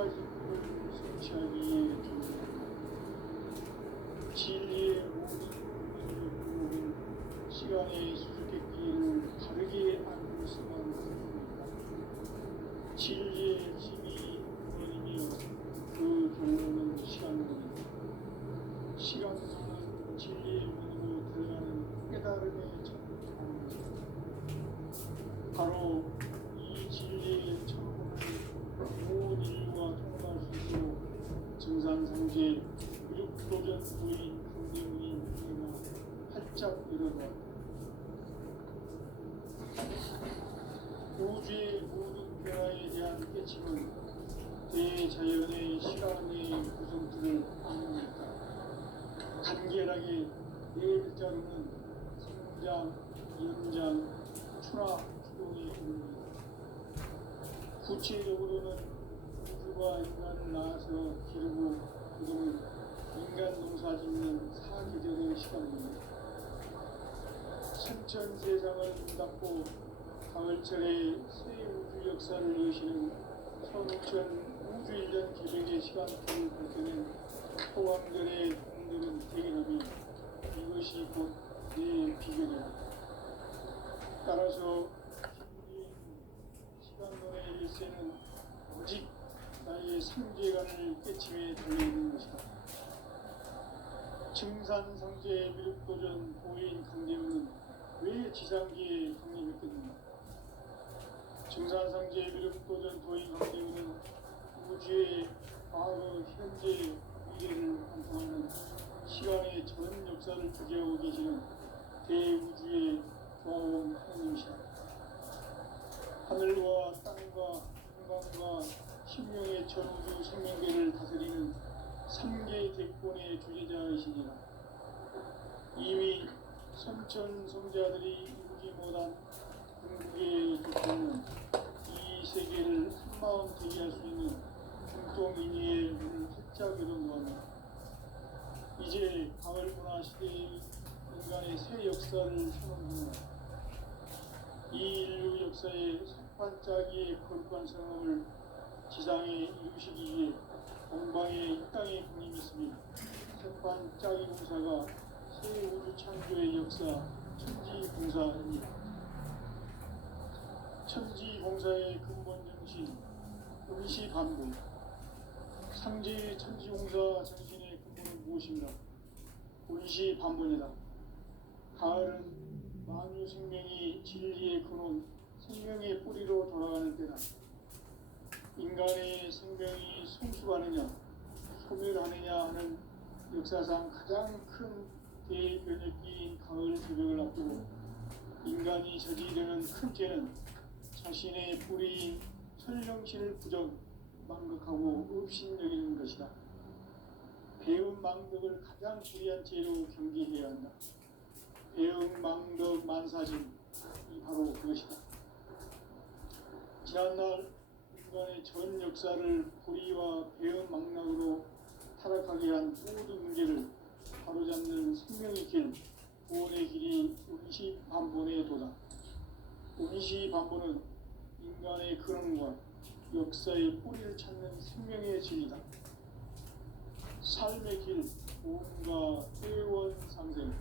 가지 꿈을 성취하기에 존재한다. 진리의 모든 꿈은 시간의 수수께끼를 바르게 알고 있어만 됩니다. 진리의 힘이 원이며 그 결론은 시간론입니다. 시간론은 진리의 원으로 들어가는 깨달음의 전통입니다. 바로 이 진리의 철학을 온 인류가 통과할 수 있도록 증산상제 육도전 부인 강대문인 내가 활짝 열어놓았다. 우주의 모든 변화에 대한 깨침은 대자연의 시간의 구성들을 악용했다. 간결하게 네 글자로는 성장, 연장, 출하, 추동이 이릅니다. 구체적으로는 우주가 인간을 낳아서 기르고 그동안 인간 농사 짓는 사계절의 시간입니다. 천천 세상을 닫고 가을철에 새 우주 역사를 여시는 선우천 우주일년 개벽의 시간표를 밝혀낸 호황절의 동들은 대견하며 이것이 곧 내 비결이다. 따라서 우리의 시간론의 일세는 오직 나의 상계관을 깨침에 달려있는 것이다. 증산상제 미륵도전 보인 강대문은 왜 지상기에 강림했겠는가? 증산상제 미륵도전 도인 강대문은 우주의 과거, 현재, 미래를 관통하는 시간의 전 역사를 주재하고 계시는 대우주의 조화원 하나님이시다. 하늘과 땅과 한강과 신명의 전우주 생명계를 다스리는 3개 대권의 주제자이시니라. 이미 선천성자들이 이루지 못한 궁극의 조건은 이 세계를 한마음 대기할 수 있는 중동인의의 문을 활짝 열어놓았다. 이제 가을문화 시대의 인간의 새 역사를 선언합니다. 이 인류 역사의 석반짜기의 거룩한 성함을 지상에 이루시기 위해 동방의 이 땅에 군림했으며 석반짜기 공사가 새 우주 창조의 역사 천지공사입니다. 천지공사의 근본 정신 운시반복. 상제의 천지공사 정신의 근본은 무엇인가? 운시반복이다. 가을은 만유 생명이 진리의 근원, 생명의 뿌리로 돌아가는 때다. 인간의 생명이 성숙하느냐, 소멸하느냐 하는 역사상 가장 큰 대변혁기인 가을 새벽을 앞두고 인간이 저지르는 큰 죄는 자신의 뿌리인 천령신을 부정, 망극하고 업신여기는 것이다. 배은 망덕을 가장 불의한 죄로 경계해야 한다. 배은 망덕 만사진이 바로 그것이다. 지난날 인간의 전 역사를 불의와 배은 망락으로 타락하게 한 모든 문제를 바로잡는 생명의 길, 구원의 길이 운시반본의 도다. 운시반본은 인간의 근원과 역사의 뿌리를 찾는 생명의 진리다. 삶의 길, 보험과 회원상생.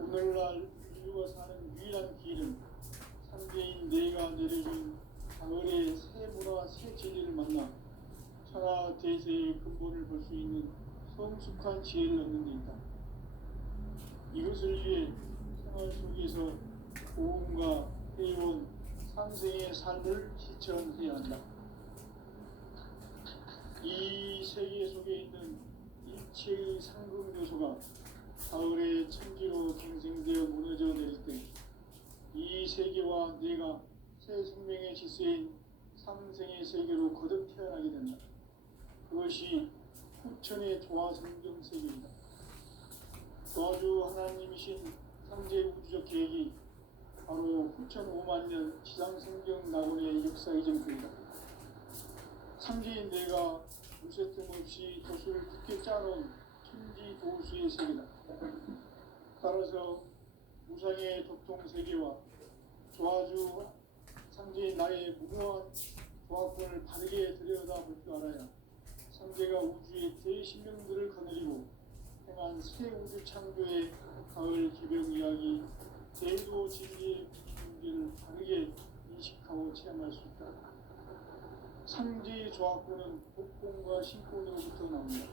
오늘날 인류가 사는 유일한 길은 삼계인 내가 내려준 가을의 새 문화, 새 진리를 만나 천하 대세의 근본을 볼 수 있는 성숙한 지혜를 얻는 데 있다. 이것을 위해 생활 속에서 보험과 회원, 상생의 삶을 실천해야 한다. 이 세계 속에 있는 일체의 상금 요소가 가을의 천지로 갱생되어 무너져 내릴 때 이 세계와 내가 새 생명의 질서인 상생의 세계로 거듭 태어나게 된다. 그것이 후천의 조화성경 세계이다. 조화주 하나님이신 상제 우주적 계획이 바로 후천 5만 년 지상생경 낙원의 역사 이전표이다. 상제인 내가 무쇠 틈 없이 도수를 굳게 짜놓은 천지 도수의 세계다. 따라서 무상의 도통 세계와 조화주 상제인 나의 무모한 조합권을 바르게 들여다볼 줄 알아야 상제가 우주의 대신명들을 거느리고 행한 새 우주 창조의 가을 개벽 이야기, 대도 진리의 문제를 바르게 인식하고 체험할 수 있다. 상제의 조합권은 복권과 신권으로부터 나옵니다.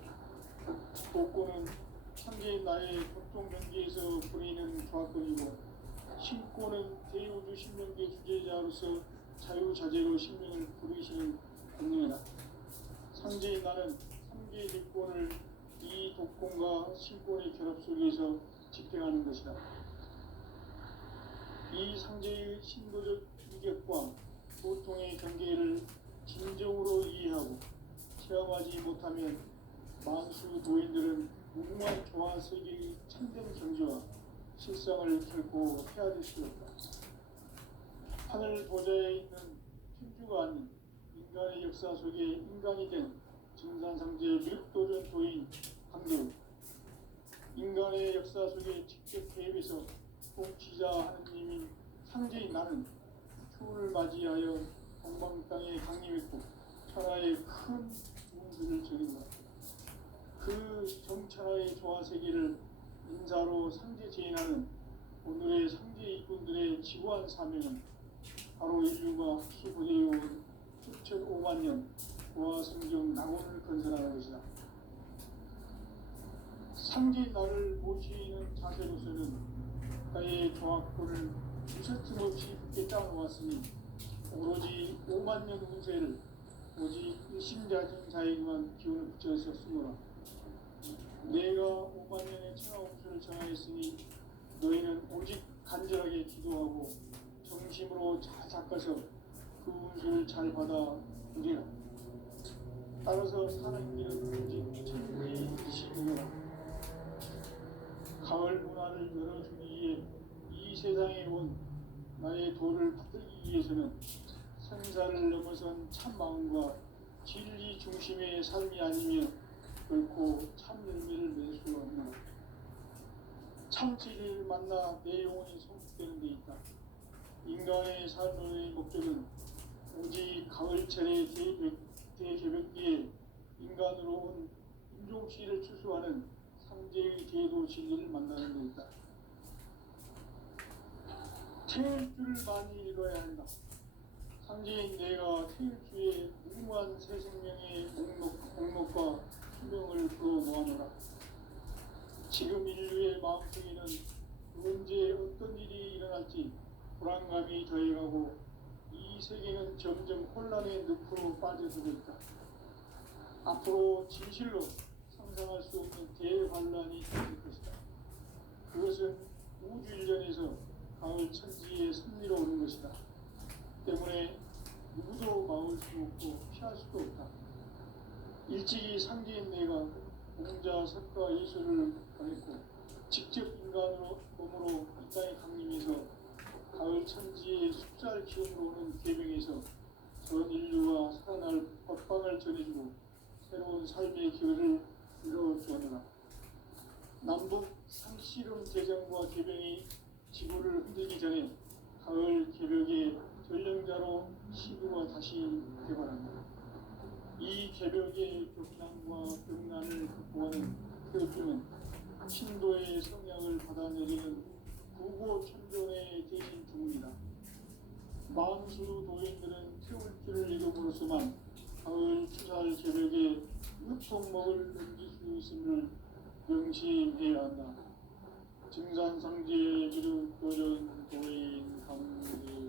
복권은 상제의 나의 고통 경계에서 보이는 조합권이고, 신권은 대우주 신명계 주제자로서 자유자재로 신명을 부르시는 권능이다. 상제의 나는 3개의 직권을 이 독권과 신권의 결합 속에서 집행하는 것이다. 이 상제의 신도적 위격과 보통의 경계를 진정으로 이해하고 체험하지 못하면 만수 도인들은 무궁한 조화 세계의 참된 경지와 실상을 결코 헤아릴 수 없다. 하늘 보좌에 있는 천주가 아닌 인간의 역사 속에 인간이 된 증산상제 미륵도전 도인 강대우, 인간의 역사 속에 직접 개입해서 통치자 하느님인 상제인 나는 추운을 맞이하여 동방 땅에 강림했고 천하의 큰 문수를 적인다. 그 정천하의 조화세계를 인사로 상제 제인하는 오늘의 상제 이꾼들의 지구한 사명은 바로 인류가 수보내어온 수천 5만 년 조화성경 낙원을 건설하는 것이다. 상제인 나를 모시는 자세로서는 나의 조합권을 무서짐 없이 붙게 짜놓았으니 오로지 5만 년 운세를 오직 일심자진자에게만 기운을 붙여서 쓰노라. 내가 5만 년의 천하 운수를 정하였으니 너희는 오직 간절하게 기도하고 정심으로 잘 닦아서 그 운수를 잘 받아 누리라. 따라서 사는 길은 오직 천지이시니라. 가을 문화를 열어주기 위해 이 세상에 온 나의 도를 받들기 위해서는 생사를 넘어선 참 마음과 진리 중심의 삶이 아니면 결코 참 열매를 맺을 수가 없는 참 진리를 만나 내 영혼이 성숙되는 데 있다. 인간의 삶의 목적은 오직 가을철의 대개벽기에 인간으로 온 인종씨를 추수하는 상제의 제도 진리를 만나는 데 있다. 태일주를 많이 읽어야 한다. 상제인 내가 태일주의 무궁한 새 생명의 목록과 수명을 풀어놓아노라. 지금 인류의 마음속에는 언제 어떤 일이 일어날지 불안감이 더해가고 이 세계는 점점 혼란의 늪으로 빠져들고 있다. 앞으로 진실로 상상할 수 없는 대환란이 생길 것이다. 그것은 우주 일련에서 가을 천지의 섭리로 오는 것이다. 때문에 누구도 막을 수 없고 피할 수도 없다. 일찍이 상제인 내가 공자, 석가, 예술을 보냈고 직접 인간으로 몸으로 이 땅에 강림해서 가을 천지의 숫살 기운으로 오는 계명에서 전 인류와 살아날 법방을 전해주고 새로운 삶의 기회를 이뤄주었노라. 남북 상씨름 대전과 개병이 지구를 흔들기 전에 가을 개벽의 전령자로 시구가 다시 개발한다. 이 개벽의 격난과 병난을 극복하는 태극기는 신도의 성향을 받아내리는 구고천존의 대신 주문이다. 만수 도인들은 태울주를 이름으로서만 가을 추살 개벽에 유통목을 넘길 수 있음을 명심해야 한다. 증산상제의 미륵도전 도인 강대우.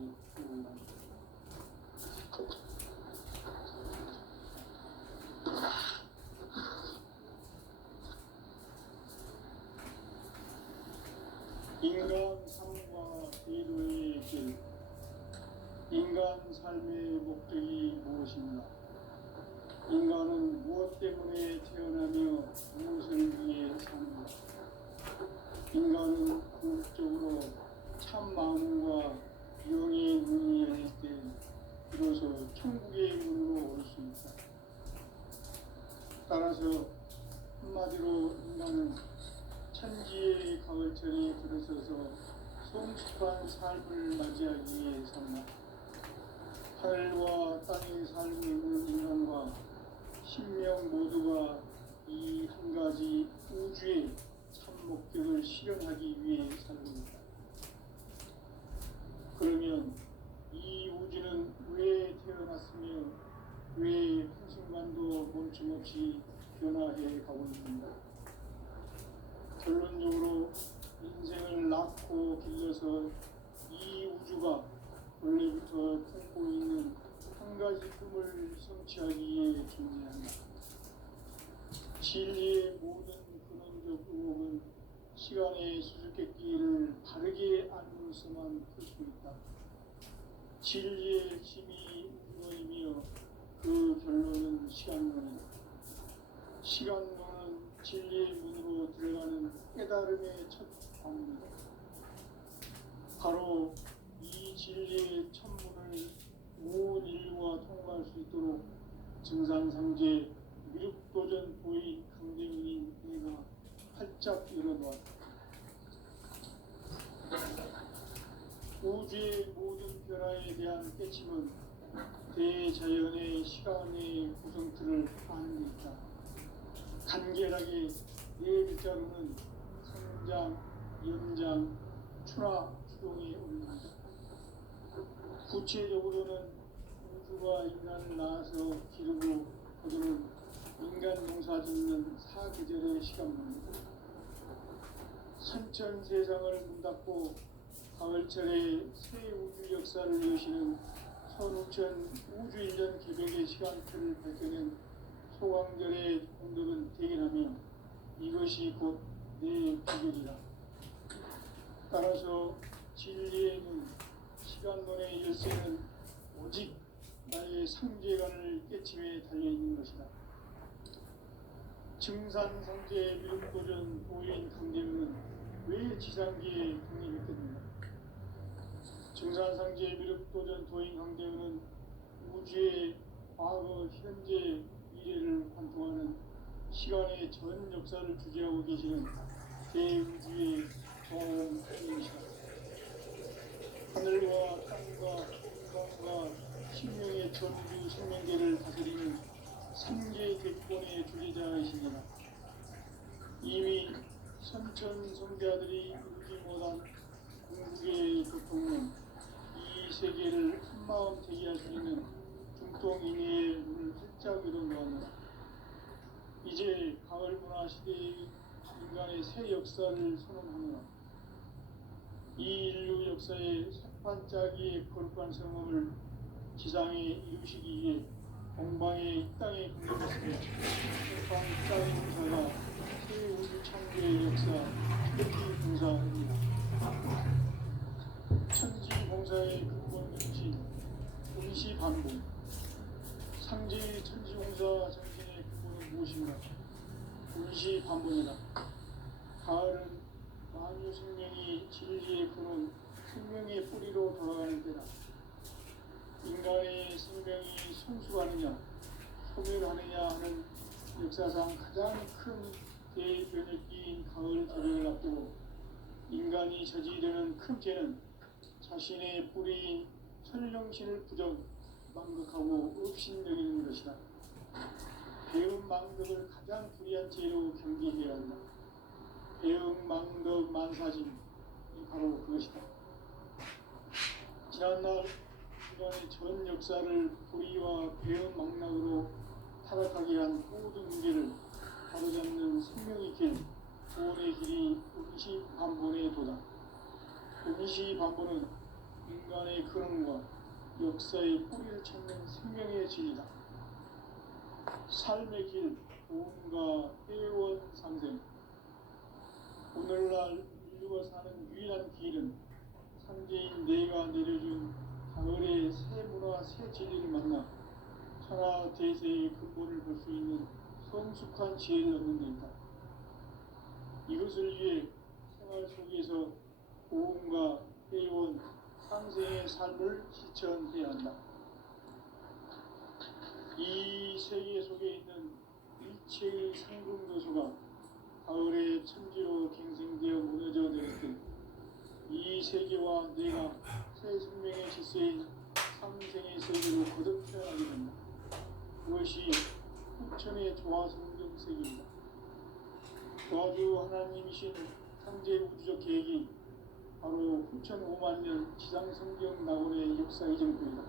인간 삶과 제도의 길. 인간 삶의 목적이 무엇인가? 인간은 무엇 때문에 태어나며 무엇을 위해 사는가? 인간은 궁극적으로 참 마음과 영의 문이 열릴 때 비로소 천국의 문으로 올 수 있다. 따라서 한마디로 인간은 천지의 가을철에 들어서서 성숙한 삶을 맞이하기 위해 산다. 하늘과 땅의 삶을 사는 인간과 신명 모두가 이 한 가지 우주의 참 목적을 실현하기 위해 살고 있다. 그러면 이 우주는 왜 태어났으며 왜 한순간도 멈춤없이 변화해 가고 있는가? 결론적으로 인생을 낳고 길러서 이 우주가 원래부터 품고 있는 한 가지 꿈을 성취하기 위해 존재한다. 진리의 모든 근원적 의혹은 시간의 수수께끼를 바르게 알므로서만 풀 수 있다. 진리의 힘이 우주론이며 그 결론은 시간론이다. 시간론은 진리의 문으로 들어가는 깨달음의 첫 방문이다. 바로 이 진리의 천문을 온 인류가 통과할 수 있도록 증산상제 미륵도전 보인 강대문인 내가 활짝 열어놓았다. 우주의 모든 변화에 대한 깨침은 대자연의 시간의 구성틀을 아는 데 있다. 간결하게 네 글자로는 성장, 연장, 추락, 추동이 올린다. 구체적으로는 우주가 인간을 낳아서 기르고 거두는 인간 농사 짓는 사계절의 시간입니다. 선천 세상을 문닫고 가을철에 새 우주 역사를 여시는 선우천 우주 1년 개벽의 시간표를 밝혀낸 소강절의 공덕은 대견하며 이것이 곧 내 비결이다. 따라서 진리의 문, 시간론의 열쇠는 오직 나의 상제관을 깨침에 달려있는 것이다. 증산상제 미륵도전 보인 강대문은 왜 지상기에 독립했겠는가? 증산상제 미륵도전 도인 강대문은 우주의 과거, 현재, 미래를 관통하는 시간의 전 역사를 주재하고 계시는 대우주의 정원이시다. 하늘과 땅과 인간과 신명의 전우주 생명계를 다스리는 3개 대권의 주재자이십니다. 이미 선천성대아들이 이루지 못한 궁극의 교통은 이 세계를 한마음 되게 할 수 있는 중통인의 문을 활짝 열어놓았다. 이제 가을 문화 시대의 인간의 새 역사를 선언하노라. 이 인류 역사의 새판짜기의 거룩한 성험을 지상에 이루시기 위해 공방의 이 땅에 군림했으며 새판 땅의 공사가 새 우주 창조의 역사 천지공사입니다. 천지공사의 근본 정신 운시반복. 상제의 천지공사 정신의 근본은 무엇인가? 운시반복이다. 가을은 만유 생명이 진리의 근원, 생명의 뿌리로 돌아가는 때다. 인간의 생명이 성숙하느냐, 소멸하느냐 하는 역사상 가장 큰 대변혁기인 가을 개벽을 앞두고 인간이 저지르는 큰 죄는 자신의 뿌리인 천령신을 부정, 망극하고 업신여기는 것이다. 배움 망덕을 가장 불의한 죄로 경계해야 한다. 배움 망덕 만사짐이 바로 그것이다. 지난날 인간의 전 역사를 불의와 배움 망락으로 타락하게 한 모든 문제를 바로잡는 생명의 길, 구원의 길이 운시반본의 도다. 운시반본은 인간의 근원과 역사의 뿌리를 찾는 생명의 진리다. 삶의 길, 구원과 회원 상생. 오늘날 인류가 사는 유일한 길은 상제인 내가 내려준 가을의 새 문화, 새 진리를 만나 천하 대세의 근본을 볼 수 있는 성숙한 지혜를 얻는 데 있다. 이것을 위해 생활 속에서 고음과 회원, 상생의 삶을 실천해야 한다. 이 세계 속에 있는 일체의 상금도수가 가을의 천지로 갱생되어 무너져 내렸듯 이 세계와 내가 새 생명의 질서인 상생의 세계로 거듭 태어나게 된다. 그것이 후천의 조화성경 세계이다. 조화주 하나님이신 창제 우주적 계획이 바로 후천 5만 년 지상성경 낙원의 역사의 정토이다.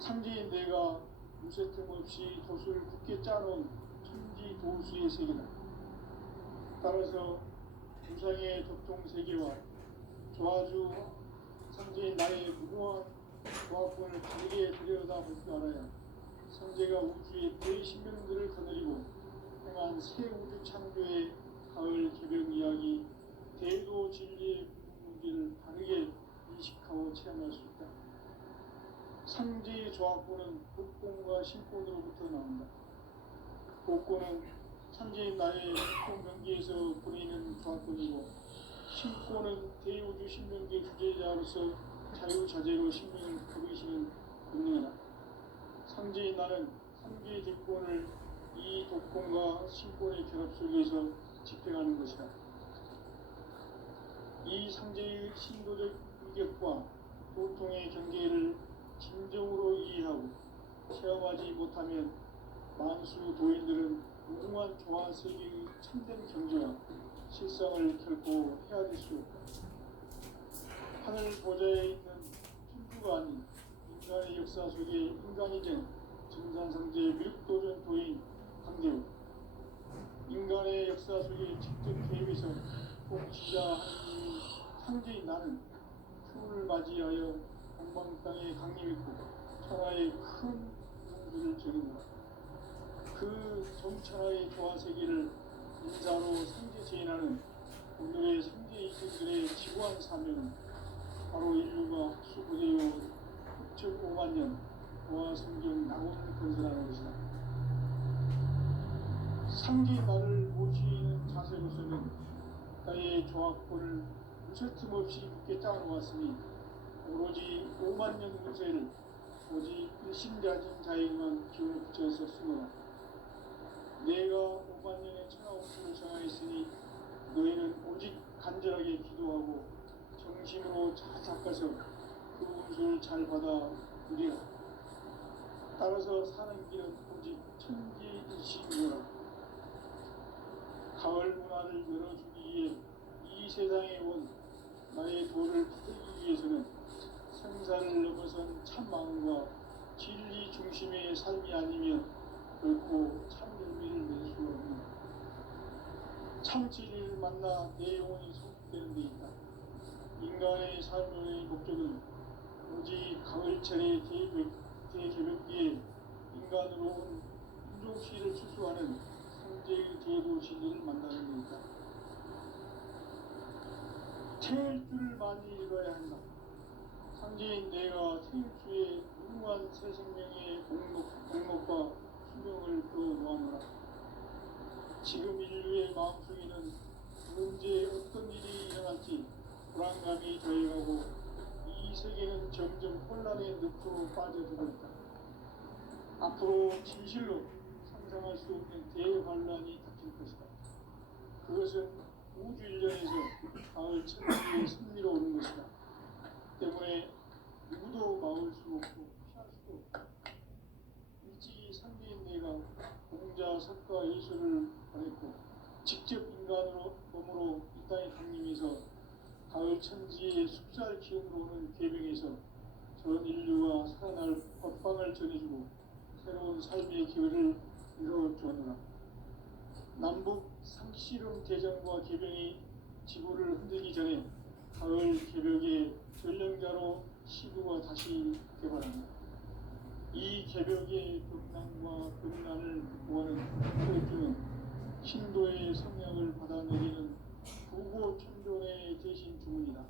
삼지인 내가 무쇠틈 없이 돛을 굳게 짜놓은 천지 도수의 세계다. 따라서 우상의 도통 세계와 조화주 삼지인 나의 무궁한 조합권을 다르게 들여다볼 줄 알아야 성제가 우주의 대신명들을 거느리고 행한 새 우주 창조의 가을 개벽 이야기 대도 진리의 무기를 다르게 인식하고 체험할 수 있다. 삼지의 조합권은 복권과 신권으로부터 나온다. 복권은 삼지인 나의 공명기에서 보내는 조합권이고, 신권은 대우주 신명기의 주제자로서 자유자재로 신명을 부르시는 본능이다. 삼지인 나는 삼지의 대권을 이 독권과 신권의 결합 속에서 집행하는 것이다. 이 삼지의 신도적 위격과 도통의 경계를 진정으로 이해하고 체험하지 못하면 만수 도인들은 무궁한 조화 세계의 참된 경지와 실상을 결코 헤아릴 수 없다. 하늘 보좌에 있는 천주가 아닌 인간의 역사 속에 인간이 된 증산상제의 밀도전 도인 강대우, 인간의 역사 속에 직접 개입해서 통치자 하나님이 상제인 나는 추운을 맞이하여 동방 땅에 강림했고 천하의 큰 용주를 적인다. 그 정천하의 조화 세계를 인사로 상제 제인하는 오늘의 상제 이신들의 지구한 사명은 바로 인류가 학수고대요 6.5만 년 조화 성경 낙원을 건설하는 것이다. 상제인 나를 모시는 자세로서는 나의 조합권을 무쇠틈 없이 굳게 짜놓았으니 오로지 5만 년 문제를 오직 일심가진 자에게만 기운을 붙여서 쓰노라. 내가 5만 년의 천하옥수를 정하였으니 너희는 오직 간절하게 기도하고 정심으로 잘 닦아서 그 운수를 잘 받아 누리라. 따라서 사는 길은 오직 천지일심이라. 가을 문화를 열어주기 위해 이 세상에 온 나의 도를 받기 위해서는 생사를 넘어선 참 마음과 진리 중심의 삶이 아니면 결코 참 열매를 낼 수 없는 참 진리를 만나 내 영혼이 성숙되는 데 있다. 인간의 삶의 목적은 오직 가을철의 대개벽기에 인간으로 온 인종시를 추수하는 성제의 대도 진리를 만나는 데 있다. 태일 줄을 많이 읽어야 한다. 상제인 내가 태일주의 무궁한 새 생명의 공목과 수명을 끌어놓았노라. 지금 인류의 마음속에는 언제 어떤 일이 일어날지 불안감이 더해가고 이 세계는 점점 혼란의 늪으로 빠져들고 있다. 앞으로 진실로 상상할 수 없는 대환란이 닥칠 것이다. 그것은 우주 일련에서 가을 천지의 승리로 오는 것이다. 때문에 누구도 막을 수 없고 피할 수도 없다. 일찍이 상대인 내가 공자, 석가, 예수를 보냈고 직접 인간으로 몸으로 이 땅에 강림해서 가을 천지의 숲살 기운으로 오는 계명에서 전 인류와 살아날 법방을 전해주고 새로운 삶의 기회를 이뤄주었노라. 남북 상씨름 대전과 개병이 지구를 흔들기 전에 가을 개벽의 전령자로 시구가 다시 개발한다. 이 개벽의 극난과 극난을 극복하는 태일주는 신도의 성령을 받아내리는 부고 천존의 대신 주문이다.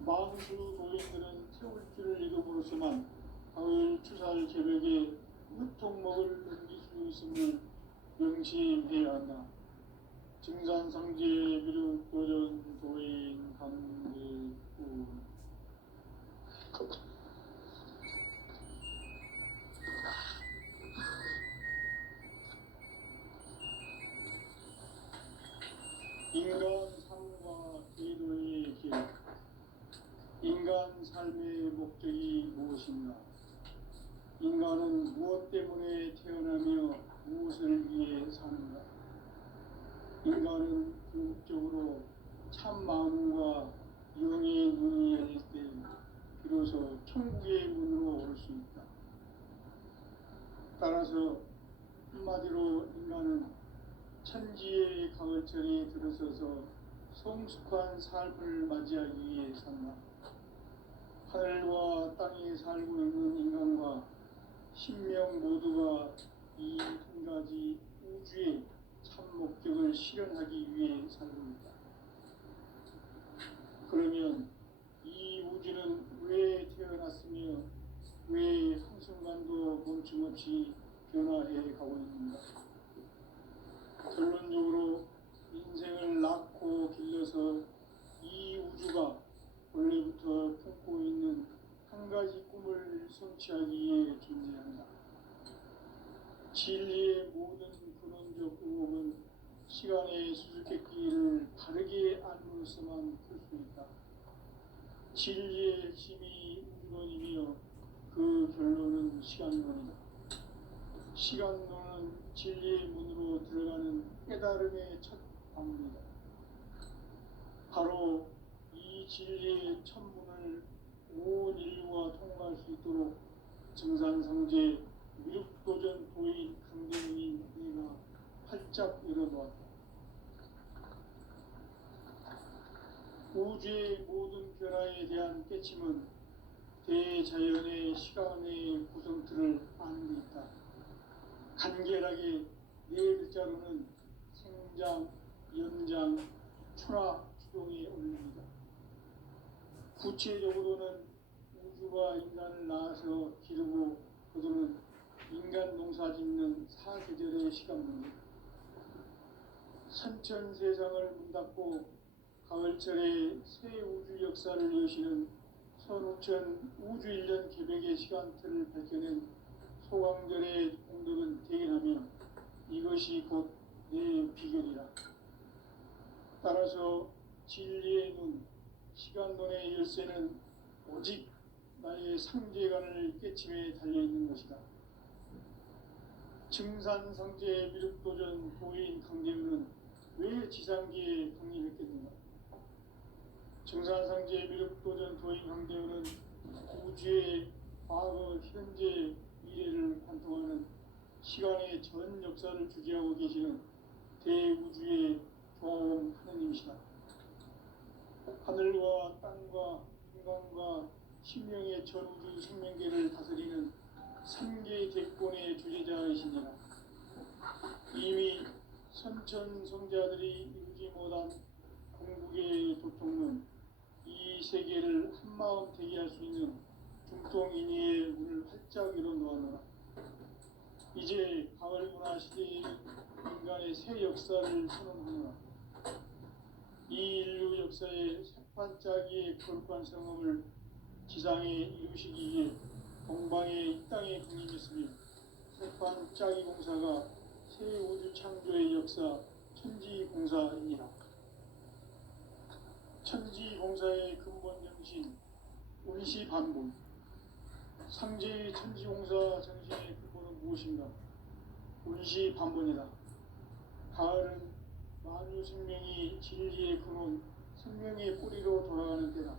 만수 도인들은 태울주를 읽음으로써만 가을 추살 개벽에 무통목을 넘길 수 있음을 명심해야 한다. 증산상제 비lut 도전 도인 강대구 인간 삶과 제도의 길. 인간 삶의 목적이 무엇인가? 인간은 무엇 때문에 태어나며 무엇을 위해 사는가? 인간은 궁극적으로 참 마음과 영의 눈이 열릴 때 비로소 천국의 문으로 오를 수 있다. 따라서 한마디로 인간은 천지의 가을철에 들어서서 성숙한 삶을 맞이하기 위해 산다. 하늘과 땅에 살고 있는 인간과 신명 모두가 이 한 가지 우주의 참 목적을 실현하기 위해 살고 있다. 그러면 이 우주는 왜 태어났으며 왜 한순간도 멈춤없이 변화해 가고 있는가? 결론적으로 인생을 낳고 길러서 이 우주가 원래부터 품고 있는 한 가지 꿈을 성취하기 위해 존재한다. 진리의 모든 근원적 의혹은 시간의 수수께끼를 바르게 알므로서만 풀 수 있다. 진리의 핵심이 우주론이며 그 결론은 시간론이다. 시간론은 진리의 문으로 들어가는 깨달음의 첫 방문이다. 바로 이 진리의 첫 문을 온 인류가 통과할 수 있도록 증산성제 미륵도전 도인 강대문인 내가 활짝 열어놓았다. 우주의 모든 변화에 대한 깨침은 대자연의 시간의 구성틀을 아는 데 있다. 간결하게 네 글자로는 생장, 연장, 추나 추동에 올립니다. 구체적으로는 우주가 인간을 낳아서 기르고 거두는 인간 농사 짓는 사계절의 시간입니다. 선천세상을 문닫고 가을철에 새 우주 역사를 여시는 선우천 우주일년 개백의 시간틀을 밝혀낸 소강절의 공덕은 대견하며 이것이 곧 내 비결이라. 따라서 진리의 눈, 시간론의 열쇠는 오직 나의 상제관을 깨침에 달려있는 것이다. 증산상제 미륵도전 도인 강대문은 왜 지상계에 독립했겠는가? 증산상제 미륵도전 도인 강대문은 우주의 과거, 현재, 미래를 관통하는 시간의 전 역사를 주재하고 계시는 대우주의 조화원 하느님이시다. 하늘과 땅과 인간과 신명의 전우주 생명계를 다스리는 삼계 객본의 주제자이시니라. 이미 선천성자들이 이루지 못한 궁극의 도통은 이 세계를 한마음 대기할 수 있는 중통인의의 문을 활짝 열어놓았노라. 이제 가을 문화 시대에 인간의 새 역사를 선언하노라. 이 인류 역사의 새반짝이의 거룩한 성험을 지상에 이루시기 위해 동방의 이 땅에 군림했으며 새반짝이 공사가 새 우주 창조의 역사 천지공사이니라. 천지공사의 근본 정신 운시반본. 상제의 천지공사 정신의 근본은 무엇인가? 운시반본이다. 가을은 만유 생명이 진리의 근원, 생명의 뿌리로 돌아가는 때다.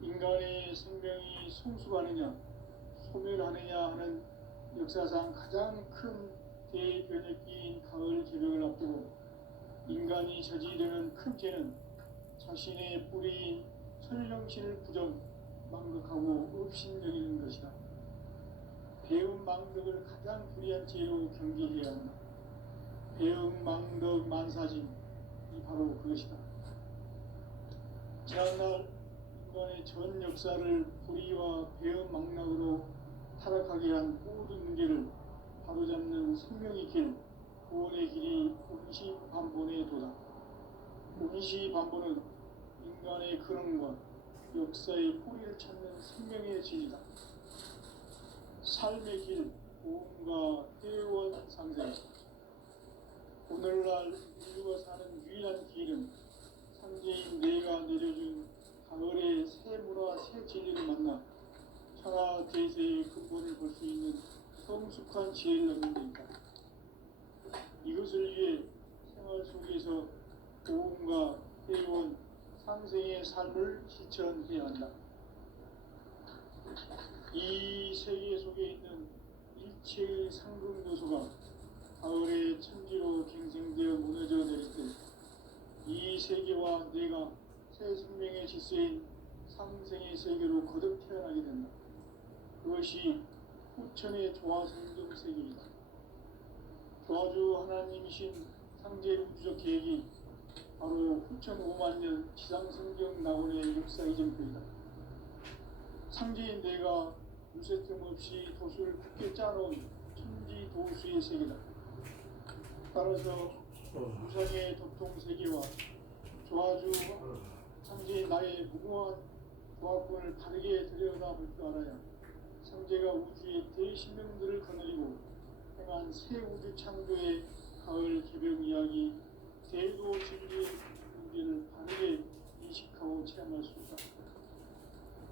인간의 생명이 성숙하느냐, 소멸하느냐 하는 역사상 가장 큰 대변혁기인 가을 개벽을 앞두고 인간이 저지르는 큰 죄는 자신의 뿌리인 설령신을 부정, 망극하고 업신여기는 것이다. 배움 망덕을 가장 불의한 죄로 경계해야 한다. 배움 망덕 만사진이 바로 그것이다. 지난날 인간의 전 역사를 불의와 배움 망락으로 타락하게 한 모든 문제를 바로잡는 생명의 길, 구원의 길이 운시반본의 도다. 운시반본은 인간의 근원과 역사의 뿌리를 찾는 생명의 진이다. 삶의 길, 고음과 회원상생. 오늘날 인류가 사는 유일한 길은 상제인 내가 내려준 가을의 새 문화 새 진리를 만나 천하 대세의 근본을 볼 수 있는 성숙한 지혜를 얻는 데 있다. 이것을 위해 생활 속에서 고움과 해로운 상생의 삶을 실천해야 한다. 이 세계 속에 있는 일체의 상급 요소가 가을의 천지로 갱생되어 무너져 내릴 때 이 세계와 내가 새 생명의 질서인 상생의 세계로 거듭 태어나게 된다. 그것이 후천의 조화성경 세계이다. 조화주 하나님이신 상제 우주적 계획이 바로 후천 5만 년 지상성경 낙원의 역사 이전표이다. 상제인 내가 유세점 없이 도수를 굳게 짜놓은 천지 도수의 세계다. 따라서 무상의 도통 세계와 조화주 상제인 나의 무궁한 조화권을 바르게 들여다볼 줄 알아야 상제가 우주의 대신명들을 거느리고 행한 새 우주 창조의 가을 개벽 이야기 대도 진리의 문제를 바르게 인식하고 체험할 수 있다.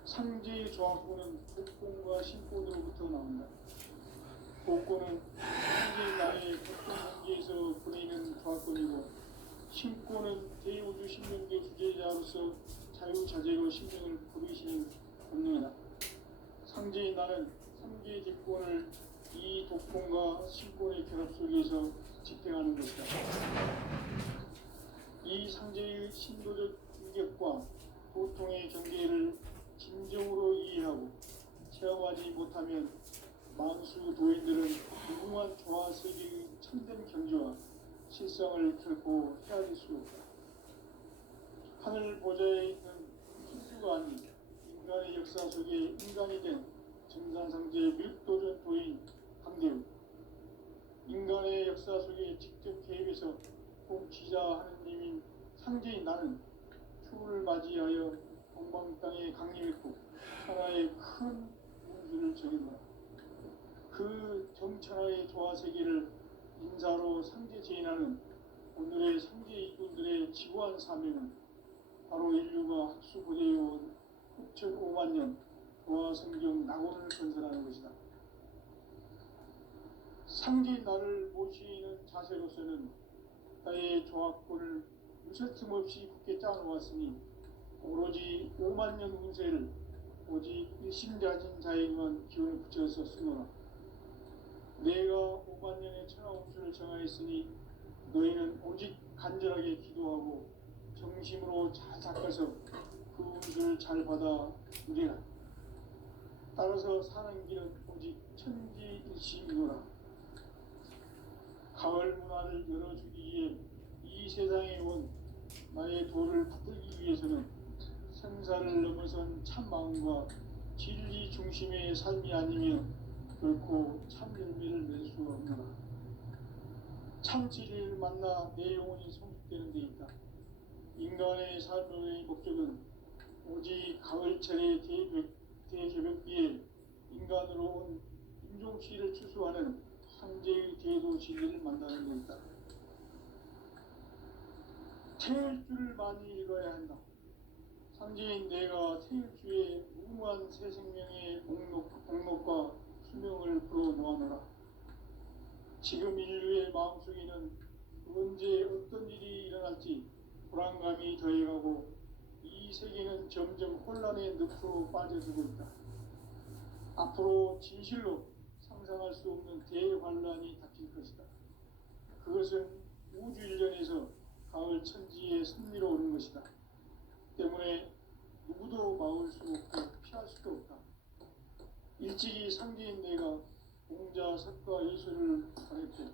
상제의 조화권은 복권과 신권으로부터 나온다. 복권은 상제의 나의 복권 경계에서 보내는 조화권이고 신권은 대우주 신명계 주제자로서 자유자재로 신명을 부르시는 권능이다. 상제인 나는 3개의 뒷권을 이 독권과 신권의 결합 속에서 집행하는 것이다. 이 상제의 신도적 인격과 보통의 경계를 진정으로 이해하고 체험하지 못하면 만수 도인들은 무궁한 조화 세계의 참된 경지와 실상을 결코 헤아릴 수 없다. 하늘 보좌에 있는 천주가 아닌 인간의 역사 속에 인간이 된 정산상제 밀도전 도인 강대우, 인간의 역사 속에 직접 개입해서 통치자 하느님인 상제인 나는 추후를 맞이하여 동방 땅에 강림했고 천하의 큰 운수를 정했노라. 그 정천하의 조화세계를 인사로 상제 제인하는 오늘의 상제 이군들의 지구한 사명은 바로 인류가 학수고대해온 후천 5만 년 조화성경 낙원을 건설하는 것이다. 상제인 나를 모시는 자세로서는 나의 조화권을 유세틈 없이 굳게 짜놓았으니 오로지 5만 년 운세를 오직 일심자진 자에게만 기운을 붙여서 쓰노라. 내가 5만 년의 천하 운수를 정하였으니 너희는 오직 간절하게 기도하고 정심으로 잘 닦아서 그 운수를 잘 받아 누리라. 따라서 사는 길은 오직 천지일심이노라. 가을 문화를 열어주기 위해 이 세상에 온 나의 도를 붙들기 위해서는 생사를 넘어선 참 마음과 진리 중심의 삶이 아니면 결코 참 열매를 맺을 수 없노라. 참 진리를 만나 내 영혼이 성숙되는 데 있다. 인간의 삶의 목적은 오직 가을철의 대개벽기에 인간으로 온 인종시를 추수하는 상제의 대도 진리를 만나는 데 있다. 태일주를 많이 읽어야 한다. 상제인 내가 태일주의 무궁한 새 생명의 목록과 수명을 풀어놓아노라. 지금 인류의 마음속에는 언제 어떤 일이 일어날지 불안감이 더해가고 이 세계는 점점 혼란의 늪으로 빠져들고 있다. 앞으로 진실로 상상할 수 없는 대환란이 닥칠 것이다. 그것은 우주 일련에서 가을 천지의 섭리로 오는 것이다. 때문에 누구도 막을 수 없고 피할 수도 없다. 일찍이 상제인 내가 공자, 석가, 예술을 전했고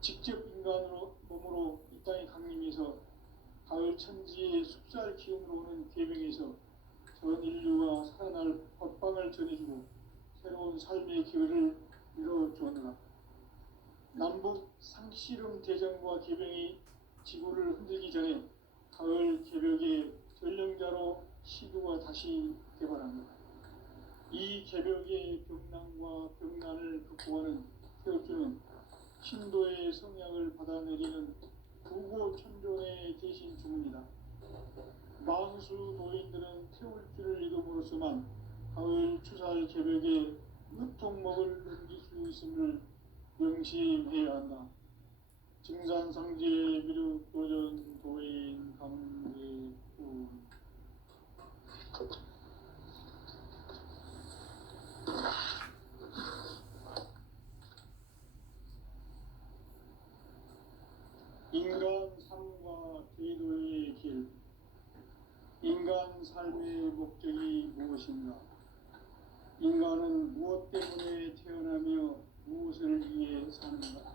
직접 인간으로 몸으로 이 땅에 강림해서 가을 천지의 숲살 기운으로 오는 계명에서 전 인류가 살아날 법방을 전해주고 새로운 삶의 기회를 열어주었노라. 남북 상씨름 대전과 계명이 지구를 흔들기 전에 가을 개벽의 전령자로 시도가 다시 개발합니다. 이 개벽의 병난과 병난을 극복하는 태엽주는 신도의 성약을 받아내리는 부고천존의 대신 주문이다. 만수 도인들은 태울주를 이름으로서만 가을 추살 개벽에 늦통목을 넘길 수 있음을 명심해야 한다. 증산상제 미륵 도전 도인 강대구. 인간 삶과 기도의 길. 인간 삶의 목적이 무엇인가? 인간은 무엇 때문에 태어나며 무엇을 위해 사는가?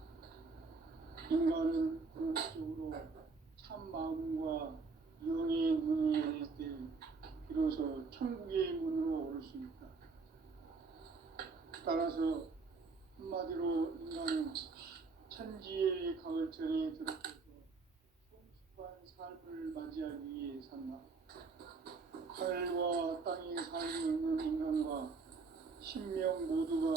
인간은 궁극적으로 참 마음과 영의 문이 열릴 때 비로소 천국의 문으로 오를 수 있다. 따라서 한마디로 인간은 천지의 가을철에 들어서서 성숙한 삶을 맞이하기 위해 산다. 하늘과 땅에 살고 있는 인간과 신명 모두가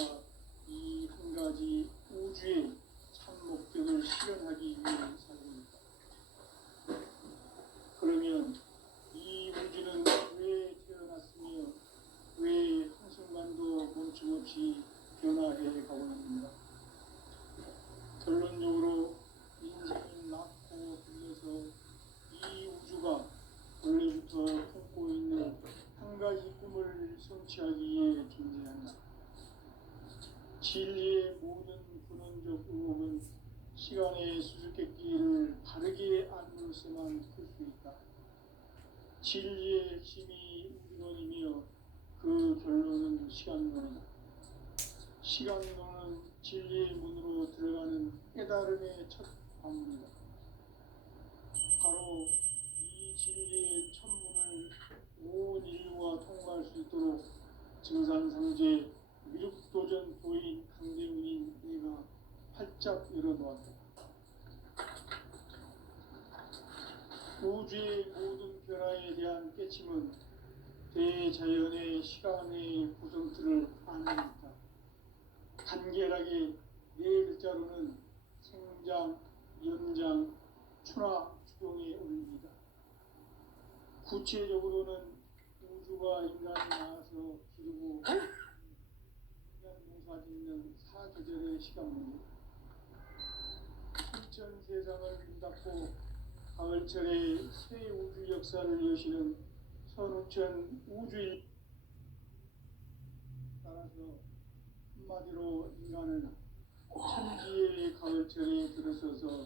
이 한 가지 우주의 참 목적을 실현하기 위해 살고 있다. 그러면 이 우주는 왜 태어났으며 왜 한순간도 멈춤없이 변화해 가고 있는가? 결론적으로 인생을 낳고 길러서 이 우주가 원래부터 품고 있는 한 가지 꿈을 성취하기 위해 존재한다. 진리의 모든 근원적 의혹은 시간의 수수께끼를 바르게 안물서만 풀 수 있다. 진리의 핵심이 우주론이며 그 결론은 시간론이다. 시간론은 진리의 문으로 들어가는 깨달음의 첫 관문이다. 바로 이 진리의 천문을 온 인류가 통과할 수 있도록 증산상제 미륵도전 도인 강대훈인 내가 활짝 열어놓았다. 우주의 모든 변화에 대한 깨침은 대자연의 시간의 구성틀을 아는 것이다. 간결하게 네 글자로는 생장, 연장, 추나, 추동의 원리이다. 구체적으로는 우주가 인간을 낳아서 기르고 인간 농사짓는 사계절의 시간문제, 신천 세상을 문 닫고 가을철에 새 우주 역사를 여시는 선우천 우주일. 따라서 한마디로 인간은 천지의 가을철에 들어서서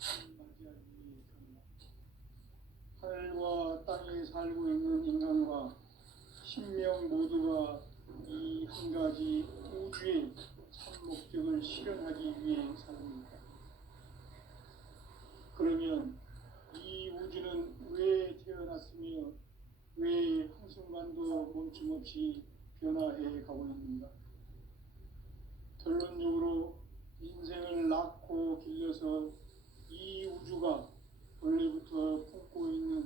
삶을 맞이하기 위해 산다. 하늘과 땅에 살고 있는 인간과 신명 모두가 이 한 가지 우주의 참 목적을 실현하기 위해 살고 있다. 그러면 이 우주는 왜 태어났으며 왜 한순간도 멈춤없이 변화해 가고 있는가? 결론적으로 인생을 낳고 길러서 이 우주가 원래부터 품고 있는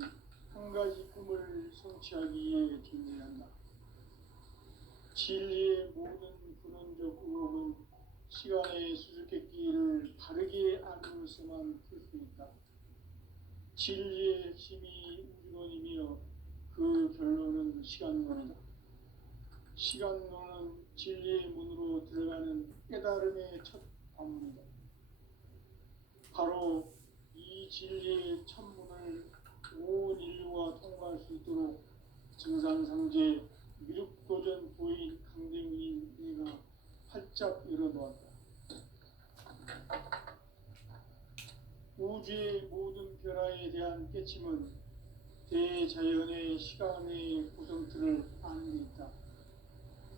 한 가지 꿈을 성취하기 위해 존재한다. 진리의 모든 근원적 의혹은 시간의 수수께끼를 바르게 안으로서만 풀 수 있다. 진리의 핵심이 우주론이며 그 결론은 시간론이다. 시간론은 진리의 문으로 들어가는 깨달음의 첫 관문이다. 바로 이 진리의 천문을 온 인류가 통과할 수 있도록 증산상제 미륵도전 도인 강대훈인 내가 활짝 열어놓았다. 우주의 모든 변화에 대한 깨침은 대자연의 시간의 구성틀을 아는 데 있다.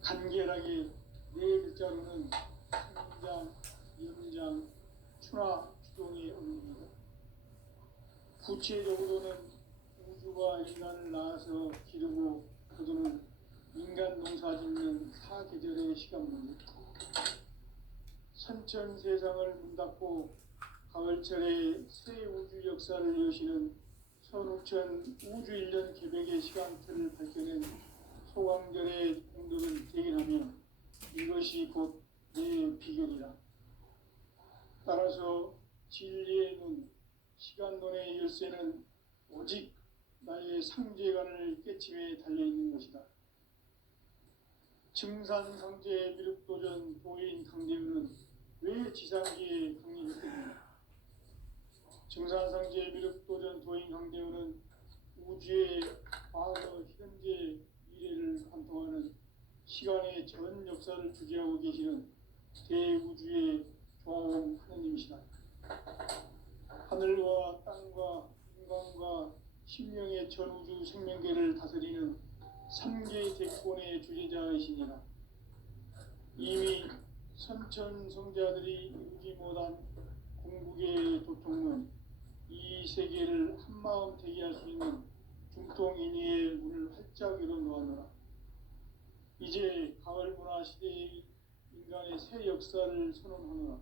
간결하게 네 글자로는 생장, 연장, 추나, 추동의 원리이다. 구체적으로는 우주가 인간을 낳아서 기르고 거두는 인간 농사짓는 사계절의 시간문제, 선천 세상을 문 닫고 가을철에 새 우주 역사를 여시는 선우천 우주 1년 개벽의 시간틀을 밝혀낸 소강절의 공덕은 대견하며 이것이 곧 내 비결이다. 따라서 진리의 눈, 시간론의 열쇠는 오직 나의 상제관을 깨침에 달려있는 것이다. 증산상제 미륵도전 도인 강대우는 왜 지상기에 강림했습니까? 증산상제 미륵도전 도인 강대우는 우주의 과거, 현재, 미래를 관통하는 시간의 전 역사를 주재하고 계시는 대우주의 조화원 하느님이시다. 하늘과 땅과 인간과 신명의 전우주 생명계를 다스리는 삼계 대권의 주제자이시니라. 이미 선천성자들이 이루지 못한 궁극의 도통은 이 세계를 한마음 되게 할 수 있는 중통인의의 문을 활짝 열어놓았노라. 이제 가을 문화 시대의 인간의 새 역사를 선언하노라.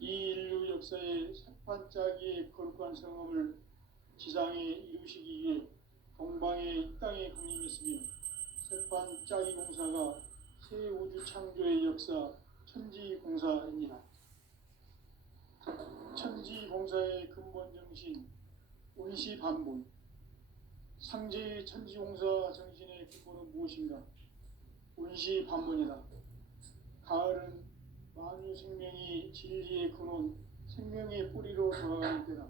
이 인류 역사의 새판짜기의 거룩한 성험을 지상에 이루시기 위해 동방의 이 땅에 강림했으며 새판짜기 공사가 새 우주 창조의 역사 천지공사입니다. 천지공사의 근본 정신 운시반본. 상제의 천지공사 정신의 근본은 무엇인가? 운시반본이다. 가을은 만유 생명이 진리의 근원, 생명의 뿌리로 돌아가는 때다.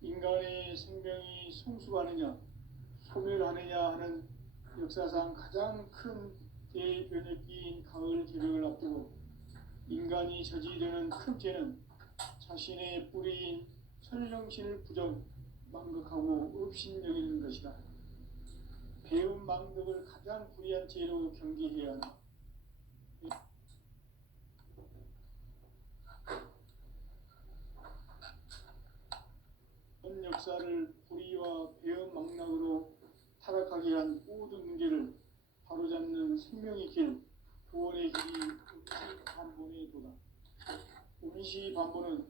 인간의 생명이 성숙하느냐, 소멸하느냐 하는 역사상 가장 큰 대변혁기인 가을 개벽을 앞두고 인간이 저지르는 큰 죄는 자신의 뿌리인 설령신을 부정, 망극하고 업신여기는 것이다. 배운 망덕을 가장 불의한 죄로 경계해야 한다. 전 역사를 불의와 배은 망락으로 타락하게 한 모든 문제를 바로잡는 생명의 길, 구원의 길이 운시반본의 도다. 운시반본은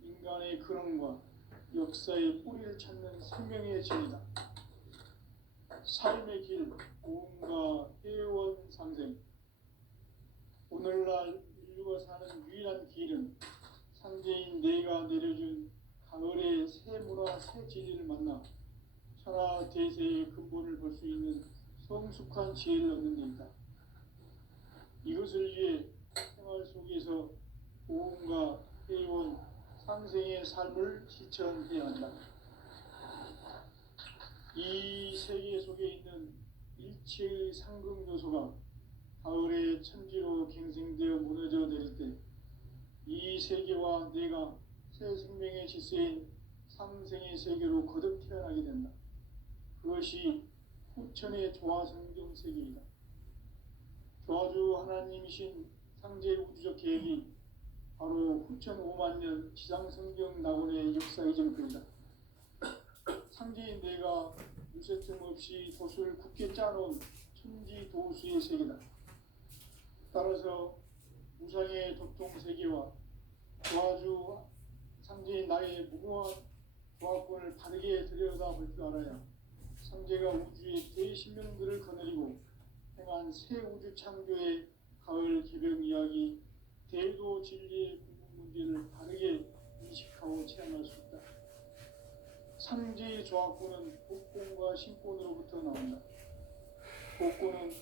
인간의 근원과 역사의 뿌리를 찾는 생명의 진이다. 삶의 길, 고음과 회원 상생. 오늘날 인류가 사는 유일한 길은 상제인 내가 내려준 가을의 새 문화, 새 진리를 만나 천하 대세의 근본을 볼 수 있는 성숙한 지혜를 얻는 데 있다. 이것을 위해 생활 속에서 고음과 회원, 상생의 삶을 실천해야 한다. 이 세계 속에 있는 일체의 상극 요소가 가을의 천지로 갱생되어 무너져 내릴 때 이 세계와 내가 새 생명의 질서인 상생의 세계로 거듭 태어나게 된다. 그것이 후천의 조화성경 세계이다. 조화주 하나님이신 상제 우주적 계획이 바로 후천 5만 년 지상성경 낙원의 역사의 정표이다. 상제인 내가 무쇠틈 없이 돛을 굳게 짜놓은 천지도수의 세계다. 따라서 무상의 도통 세계와 조화주 상제인 나의 무궁한 조화권을 바르게 들여다볼 줄 알아야 상제가 우주의 대신명들을 거느리고 행한 새 우주 창조의 가을 개벽 이야기, 대도 진리의 궁극 문제를 바르게 인식하고 체험할 수 있다. 상제의 조화권은 복권과 신권으로부터 나온다. 복권은